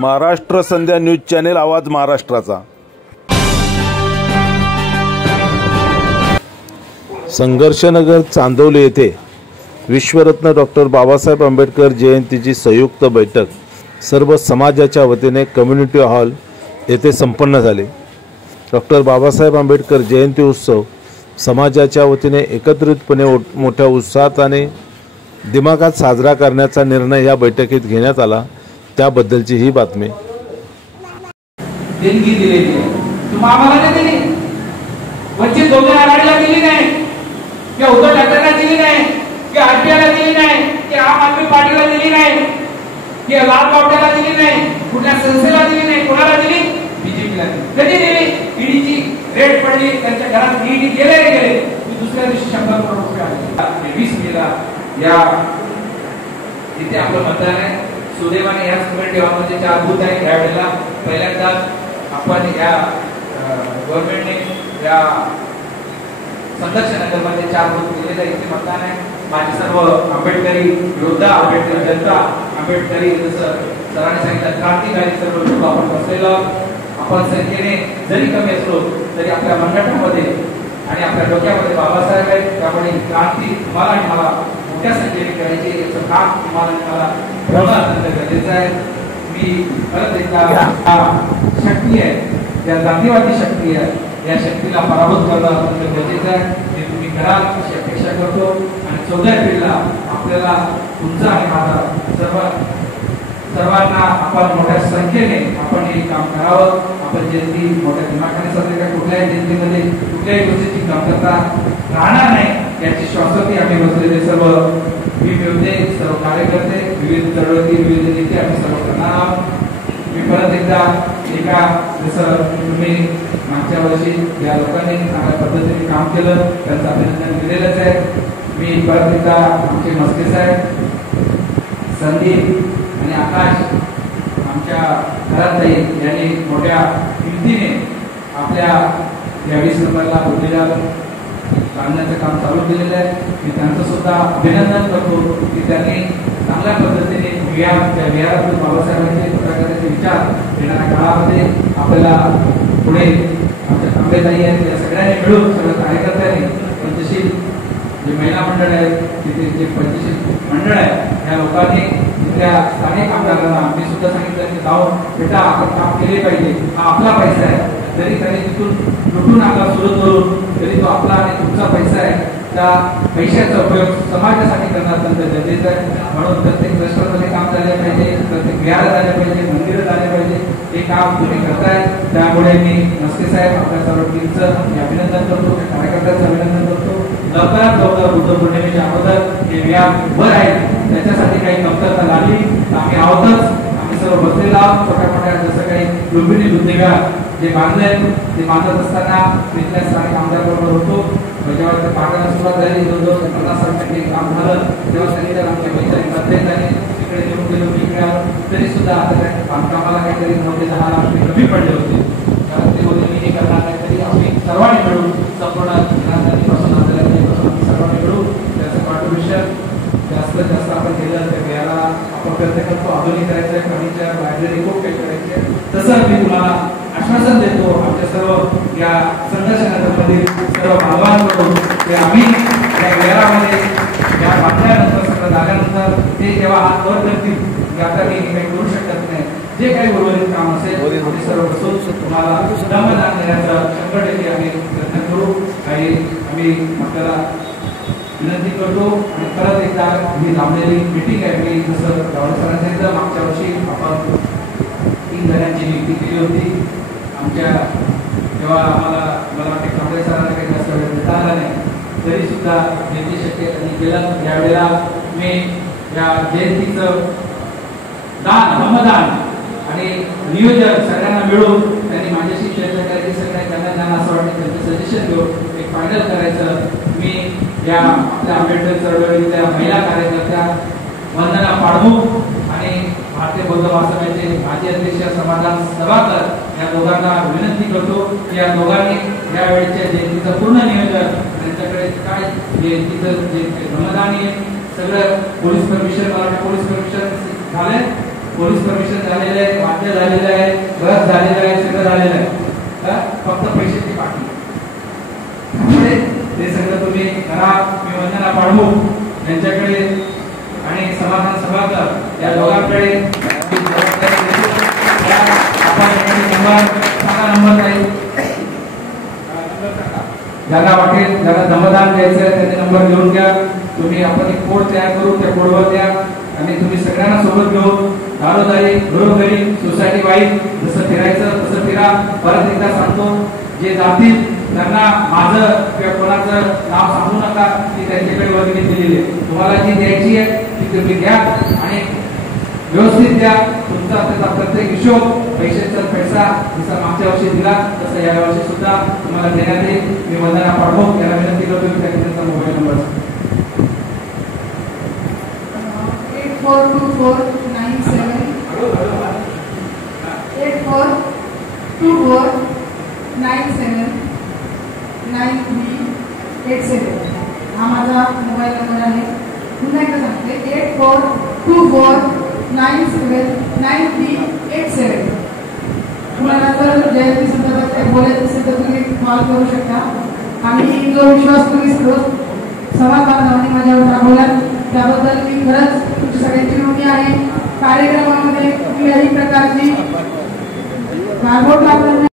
महाराष्ट्र संध्या news channel, आवाज महाराष्ट्राचा। संघर्षनगर चांदवली येथे विश्वरत्न डॉक्टर बाबासाहेब आंबेडकर जयंतीची संयुक्त बैठक सर्व समाजाच्या वतीने कम्युनिटी हॉल येथे संपन्न झाली। डॉक्टर बाबासाहेब आंबेडकर जयंती उत्सव समाजाच्या वतीने एकत्रितपणे मोठ्या उत्साहात आणि दिमागात साजरा करण्याचा निर्णय या बैठकीत घेण्यात आला, त्याबद्दलची ही बातमी। देणगी दिलेली आहे, तुम्ही आम्हाला नाही दिली, वंचित बहुजन आघाडीला दिली नाही, की उद्धव ठाकरेंना दिली नाही, की आरपीआयला दिली नाही, की आम आदमी पार्टीला दिली नाही, की लाल बावट्याला दिली नाही, कुठल्या संस्थेला दिली नाही, कोणाला दिली? बीजेपीला कधी दिली? ईडीची रेड पडली, त्यांच्या घरात ईडी गेले दुसऱ्या दिवशी 100 करोड रुपये आले। 20 मेला या इथे आपलं मतदान आहे। सुदैवाने या कम्युनिटी हॉलमध्ये 4 बूथ आहे। यावेळेला पहिल्यांदा आपण या गव्हर्नमेंटने या संघर्षनगरमध्ये 4 बूथ दिलेले, इथे मतदान आहे। माझे सर्व आंबेडकरी योद्धा, आंबेडकरी जनता, आंबेडकरी जसं सरांनी सांगितलं क्रांतिकारी सर्व लोक आपण बसलेलो, आपण संख्येने जरी कमी असलो तरी आपल्या मनगटामध्ये आणि आपल्या डोक्यामध्ये बाबासाहेब आहेत। त्यामुळे क्रांती तुम्हाला आणि मला मोठ्या संख्येने करायची, याचं काम तुम्हाला आणि मला अत्यंत गरजेचं आहे। मी परत एकदा शक्ती आहे, या जातीवादी शक्ती आहे, या शक्तीला पराभूत करणं अत्यंत गरजेचं आहे। हे तुम्ही कराल अशी अपेक्षा करतो आणि 14 एप्रिलला आपल्याला तुमचा आणि माझा सर्वांना आपण मोठ्या संख्येने आपण हे काम करावं। आपण जयंती मोठ्या दिमाखाने साजरी करा, कुठल्याही जयंतीमध्ये कुठल्याही गोष्टीची कमतरता राहणार नाही याची श्वासती आम्ही बसलेले सर्व भीम योद्धे, सर्व कार्यकर्ते, विविध चळवळी, विविध नेते आम्ही सर्व करणार आहोत। मी परत एकदा जसं तुम्ही मागच्या वर्षी या लोकांनी चांगल्या पद्धतीने काम केलं त्यांचं अभिनंदन केलेलंच आहे। मी परत एकदा आमचे मस्के साहेब, संदीप आणि आकाश आमच्या घरात यांनी मोठ्या हिमतीने आपल्या या 20 नंबरला बोललेल्या काढण्याचं काम चालू केलेलं आहे। मी त्यांचं सुद्धा अभिनंदन करतो की त्यांनी चांगल्या पद्धतीने विहारातून बाबासाहेबांचे प्रकारचे विचार येणाऱ्या काळामध्ये आपल्याला पुढे आमच्या तांबेताई आहेत या सगळ्यांनी मिळून सगळ्या कार्यकर्त्यांनी पंचशील जे महिला मंडळ आहे, तिथे जे पंचशील मंडळ आहे, या लोकांनी तिथल्या स्थानिक आमदारांना मी सुद्धा सांगितलं की जाऊन बेटा आपण काम केले पाहिजे, हा आपला पैसा आहे, जरी त्यांनी तिथून लुटून आपला सुरत करून तरी तो आपला आणि तुमचा पैसा आहे, त्या पैशाचा उपयोग समाजासाठी करणं अत्यंत गरजेचं आहे। म्हणून प्रत्येक रस्त्यामध्ये काम झाले पाहिजे, प्रत्येक विहार झाले पाहिजे, मंदिरं झाले पाहिजे, हे काम तुम्ही करताय। त्यामुळे मी मस्के साहेब आपल्या सर्व टीमचं मी अभिनंदन करतो, कार्यकर्त्यांचं अभिनंदन करतो। लवकरात लवकर बुद्ध पौर्णिमेच्या अगोदर हे विहार वर आहे, त्याच्यासाठी काही कमतरता लागली आम्ही आहोतच, आम्ही सर्व बसलेला आहोत। छोट्या मोठ्या जसं काही लुंबिनी बुद्धिविहार जे बांधले ते बांधत असताना तिथल्या स्थानिक आमदाराबरोबर होतो, जेव्हा त्या पाठाला सुरुवात झाली 50% काम झालं तेव्हा सांगितलं आमच्या मैत्रिणी प्रत्येकाने तिकडे देऊन गेलो इकडे, तरी सुद्धा आता त्या बांधकामाला काहीतरी 9 ते 10 लाख रुपये कमी पडले होते। कारण ते बोलले मी हे करणार नाही, तरी आम्ही सर्वांनी मिळून संपूर्ण राजधानीपासून आंतरराष्ट्रीयपासून सर्वांनी मिळून त्याचं कॉन्ट्रिब्युशन जास्त आपण केलं तर याला आपण प्रयत्न करतो आधुनिक करायचं, फर्निचर, लायब्ररी खूप काही करायचे। तसं मी तुम्हाला आश्वासन देतो आमच्या सर्व या संघर्षनगरमधील सर्व भावांकडून की आम्ही या विहारामध्ये या बांधल्यानंतर सगळं झाल्यानंतर ते जेव्हा हात वर करतील की आता मी काही करू शकत नाही, जे काही उर्वरित काम असेल आम्ही सर्व बसून तुम्हाला श्रमदान देण्याचं 100% आम्ही प्रयत्न करू। काही आम्ही आपल्याला विनंती करतो आणि परत एकदा ही लांबलेली मीटिंग आहे, मी जसं सरांच्या मागच्या वर्षी आपण 3 जणांची नियुक्ती केली होती आमच्या, तेव्हा मला वाटते काँग्रेस सरांना काही जास्त वेळ देता आला नाही, तरी सुद्धा ज्यांची शक्य त्यांनी केलं। यावेळेला मी या जयंतीचं दान, श्रमदान आणि नियोजन सगळ्यांना मिळून त्यांनी माझ्याशी चर्चा करायची, सगळ्यांना त्यांना असं वाटतं त्यांचं सजेशन घेऊन एक फायनल करायचं। मी या आपल्या आंबेडकर चळवळीतल्या महिला कार्यकर्त्या वंदना पाडू आणि भारतीय बौद्ध महासभेचे माजी अध्यक्ष समाधान सभाकर या दोघांना विनंती करतो की या दोघांनी यावेळेच्या जयंतीचं पूर्ण नियोजन त्यांच्याकडे काय जयंतीचं जे श्रमदान आहे सगळं police permission, Marathi police permission झाले, पोलीस परमिशन झालेलं आहे, वाद्य झालेलं आहे, घर झालेलं आहे, सगळं झालेलं आहे, फक्त पैशाची बाकी. त्यामुळे ते सगळं तुम्ही करा. मी वंदना पाडू यांच्याकडे आणि समाधान सभाकर या दोघांकडे नंबर नाही, ज्याला वाटेल ज्याला दमदान द्यायचं आहे त्याचे नंबर घेऊन घ्या तुम्ही. आपण एक कोड तयार करू, त्या कोडवर द्या आणि तुम्ही सगळ्यांना सोबत घेऊन दारोदारी घरोघरी सोसायटी वाईज जसं फिरायचं तसं फिरा. परत एकदा सांगतो, जे जातील त्यांना माझं किंवा कोणाचं नाव सांगू नका की त्यांच्याकडे वर्गणी दिलेली आहे. तुम्हाला जी द्यायची आहे ती तुम्ही घ्या आणि व्यवस्थित द्या. तुमचा त्याचा प्रत्येक हिशोब पैशाचा पैसा जसा मागच्या वर्षी दिला तसं या वर्षी सुद्धा तुम्हाला देण्यात येईल. मी वंदना पाडू याला विनंती करतो की त्यांचा मोबाईल नंबर 842497 8387 हा माझा मोबाईल नंबर आहे. पुन्हा एकदा सांगते 8424979387. तुम्हाला जर जयंती संदर्भात काही बोलायचं असेल तर तुम्ही कॉल करू शकता. आणि जो विश्वास तुम्ही समाज बांधवांनी माझ्यावर दाखवला त्याबद्दल मी खरंच तुमची सगळ्यांची ऋणी आहे. कार्यक्रमामध्ये कुठल्याही प्रकारची गारबोट लागणार